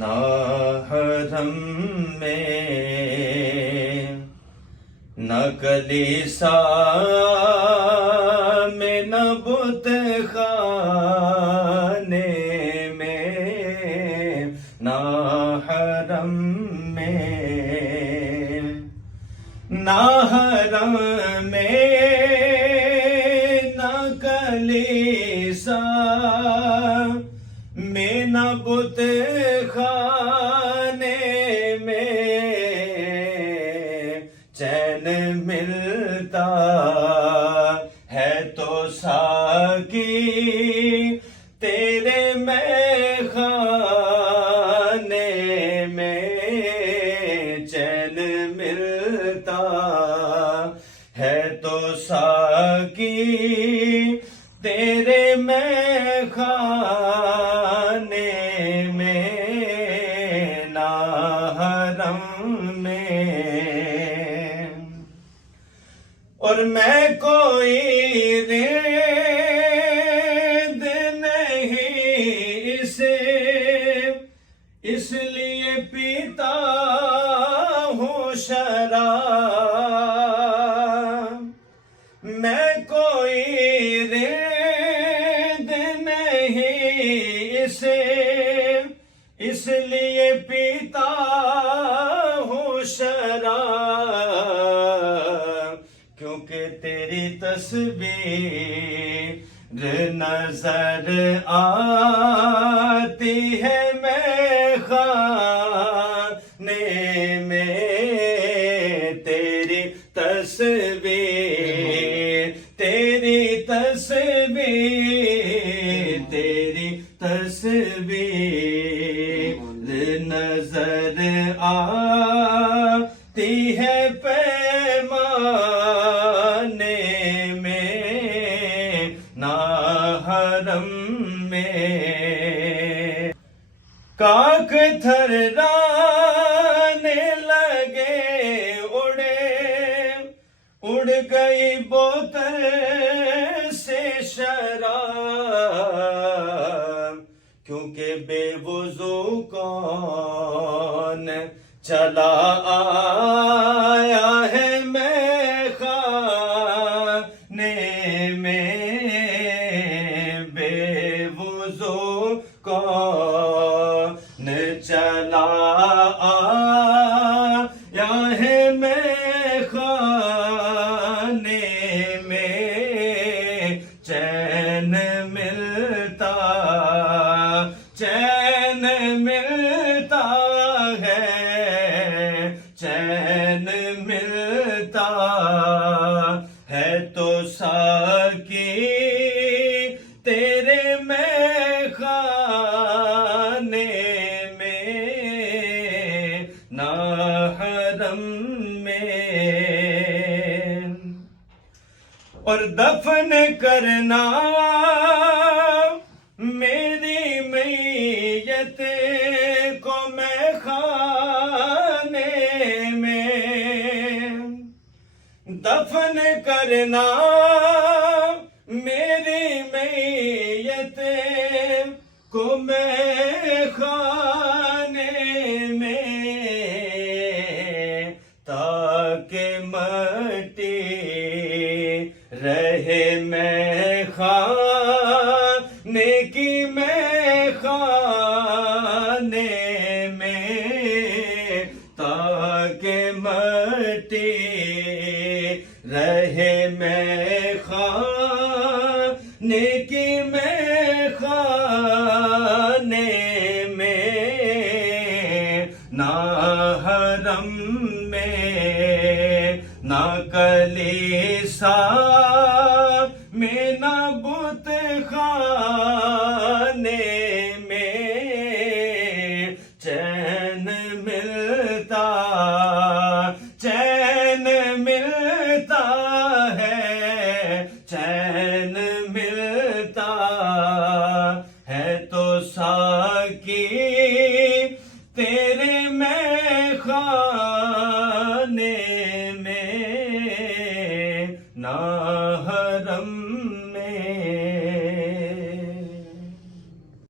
نہ حرم میں نہ کلیسا میں نہ بت خانے میں نہ حرم میں نہ حرم میں نہ کلیسا میں نہ بت خانے میں چین ملتا ہے تو ساقی تیرے میں خانے میں چین ملتا ہے تو ساقی تیرے میں خانے میں نہ حرم میں اور میں کوئی رند نہیں اسے اس لیے پیتا ہوں شراب میں کوئی رند نہیں اسے اس لیے پیتا ہوں شراب کیونکہ تیری تصویر نظر آتی ہے میں خانے میں تیری تصویر تیری تصویر تیری تصویر نظر آتی ہے پیمانے میں نہ حرم میں کاک تھرانے لگے اڑ گئی بوتل سے شراب کیونکہ بے وضو کون چلا آیا ہے میں خانے میں بے وضو کون چلا آیا ہے میں خانے میں چین ملتا ہے چین ملتا ہے تو ساقی تیرے میں خانے میں نہ حرم میں اور دفن کرنا میری میت کو میں خانے میں دفن کرنا میری میت کو میں خانے میں تاکہ مٹی رہے میں خانے کی میں خانے میں تاکہ مٹی رہے میں خانے کی میں خانے میں نہ حرم میں نہ کلیسا میں نہ بت خانے میں چین ملتا ہے چین ملتا ہے تو ساقی